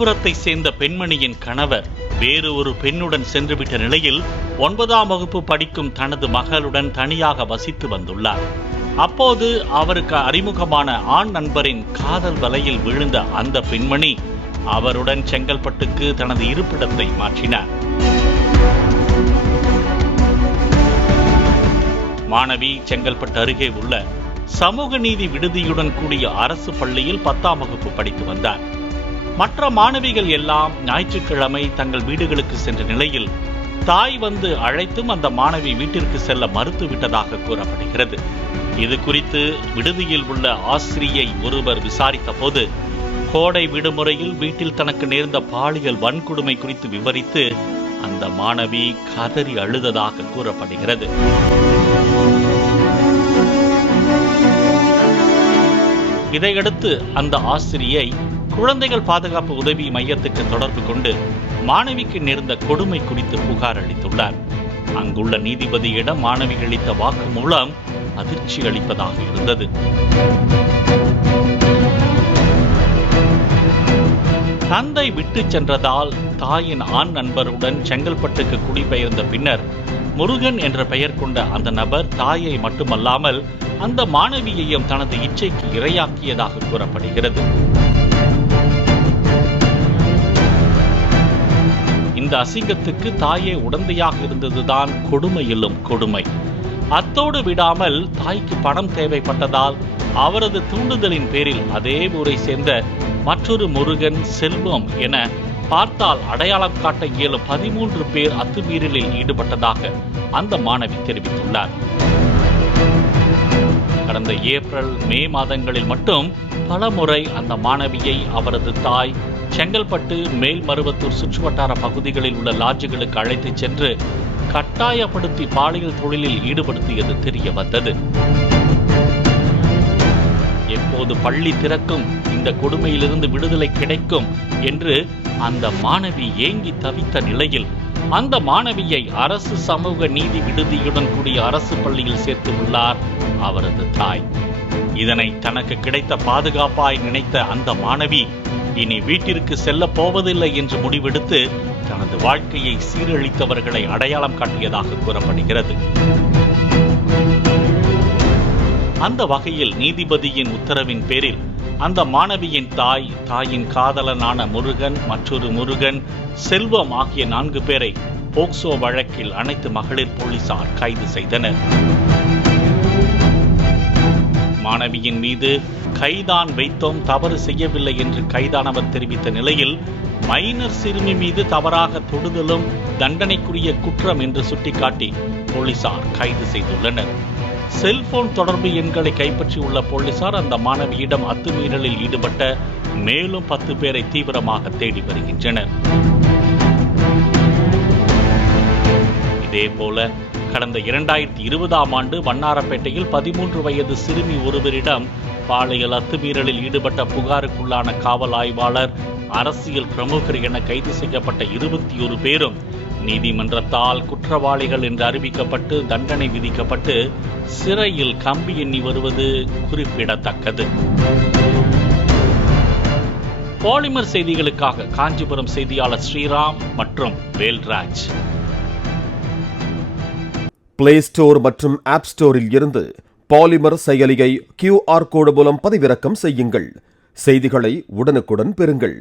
ராசிபுரத்தை சேர்ந்த பெண்மணியின் கணவர் வேறு ஒரு பெண்ணுடன் சென்றுவிட்ட நிலையில் 9ஆம் வகுப்பு படிக்கும் தனது மகளுடன் தனியாக வசித்து வந்துள்ளார். அப்போது அவருக்கு அறிமுகமான ஆண் நண்பரின் காதல் வலையில் விழுந்த அந்த பெண்மணி அவருடன் செங்கல்பட்டுக்கு தனது இருப்பிடத்தை மாற்றினார். மாணவி செங்கல்பட்டு அருகே உள்ள சமூக நீதி விடுதியுடன் கூடிய அரசு பள்ளியில் 10ஆம் வகுப்பு படித்து வந்தார். மற்ற மாணவிகள் எல்லாம் ஞாயிற்றுக்கிழமை தங்கள் வீடுகளுக்கு சென்ற நிலையில் தாய் வந்து அழைத்தும் அந்த மாணவி வீட்டிற்கு செல்ல மறுத்துவிட்டதாக கூறப்படுகிறது. இது குறித்து விடுதியில் உள்ள ஆசிரியை ஒருவர் விசாரித்த போது கோடை விடுமுறையில் வீட்டில் தனக்கு நேர்ந்த பாலியல் வன்கொடுமை குறித்து விவரித்து அந்த மாணவி கதறி அழுததாக கூறப்படுகிறது. இதையடுத்து அந்த ஆசிரியை குழந்தைகள் பாதுகாப்பு உதவி மையத்துக்கு தொடர்பு கொண்டு மாணவிக்கு நேர்ந்த கொடுமை குறித்து புகார் அளித்துள்ளார். அங்குள்ள நீதிபதியிடம் மாணவி அளித்த வாக்குமூலம் அதிர்ச்சி அளிப்பதாக இருந்தது. தந்தை விட்டு சென்றதால் தாயின் ஆண் நண்பருடன் செங்கல்பட்டுக்கு குடிபெயர்ந்த பின்னர் முருகன் என்ற பெயர் கொண்ட அந்த நபர் தாயை மட்டுமல்லாமல் அந்த மாணவியையும் தனது இச்சைக்கு இரையாக்கியதாக கூறப்படுகிறது. இந்த அசிங்கத்துக்கு தாயே உடந்தையாக இருந்ததுதான் கொடுமையிலும் கொடுமை. அத்தோடு விடாமல் தாய்க்கு பணம் தேவைப்பட்டதால் அவரது தூண்டுதலின் பேரில் அதே ஊரை சேர்ந்த மற்றொரு முருகன், செல்வம் என பார்த்தால் அடையாளம் காட்ட இயலும் 13 பேர் அத்துமீறலில் ஈடுபட்டதாக அந்த மாணவி தெரிவித்துள்ளார். கடந்த ஏப்ரல், மே மாதங்களில் மட்டும் பலமுறை அந்த மாணவியை அவரது தாய் செங்கல்பட்டு, மேல்மருவத்தூர் சுற்றுவட்டார பகுதிகளில் உள்ள லாட்ஜுகளுக்கு அழைத்துச் சென்று கட்டாயப்படுத்தி பாலியல் தொழிலில் ஈடுபடுத்தியது தெரிய வந்தது. எப்போது பள்ளி திறக்கும், இந்த கொடுமையிலிருந்து விடுதலை கிடைக்கும் என்று அந்த மாணவி ஏங்கி தவித்த நிலையில் அந்த மாணவியை அரசு சமூக நீதி விடுதியுடன் கூடிய அரசு பள்ளியில் சேர்த்து உள்ளார் அவரது தாய். இதனை தனக்கு கிடைத்த பாதுகாப்பாய் நினைத்த அந்த மாணவி இனி வீட்டிற்கு செல்ல போவதில்லை என்று முடிவெடுத்து தனது வாழ்க்கையை சீரழித்தவர்களை அடையாளம் காட்டியதாக கூறப்படுகிறது. அந்த வகையில் நீதிபதியின் உத்தரவின் பேரில் அந்த மாணவியின் தாய், தாயின் காதலனான முருகன், மற்றொரு முருகன், செல்வம் ஆகிய 4 பேரை போக்சோ வழக்கில் அனைத்து மகளிர் போலீசார் கைது செய்தனர். மாணவியின் மீது கைதான் வைத்தோம், தவறு செய்யவில்லை என்று கைதானவர் தெரிவித்த நிலையில் மைனர் சிறுமி மீது தவறாக தொடுதலும் தண்டனைக்குரிய குற்றம் என்று சுட்டிக்காட்டி போலீசார் கைது செய்துள்ளனர். செல்போன் தொடர்பு எண்களை கைப்பற்றியுள்ள போலீசார் அந்த மாணவியிடம் அத்துமீறலில் ஈடுபட்ட மேலும் 10 பேரை தீவிரமாக தேடி வருகின்றனர். இதேபோல கடந்த 2020ஆம் ஆண்டு வண்ணாரப்பேட்டையில் 13 வயது சிறுமி ஒருவரிடம் பாலியல் அத்துமீறலில் ஈடுபட்ட புகாருக்குள்ளான காவல் ஆய்வாளர், அரசியல் பிரமுகர் என கைது செய்யப்பட்ட 21 பேரும் நீதிமன்றத்தால் குற்றவாளிகள் என்று அறிவிக்கப்பட்டு தண்டனை விதிக்கப்பட்டு சிறையில் கம்பி எண்ணி வருவது குறிப்பிடத்தக்கது. பாலிமர் செய்திகளுக்காக காஞ்சிபுரம் செய்தியாளர் ஸ்ரீராம் மற்றும் வேல்ராஜ். பிளே ஸ்டோர் மற்றும் ஆப் ஸ்டோரில் இருந்து பாலிமர் செயலியை QR கோடு மூலம் பதிவிறக்கம் செய்யுங்கள். செய்திகளை உடனுக்குடன் பெறுங்கள்.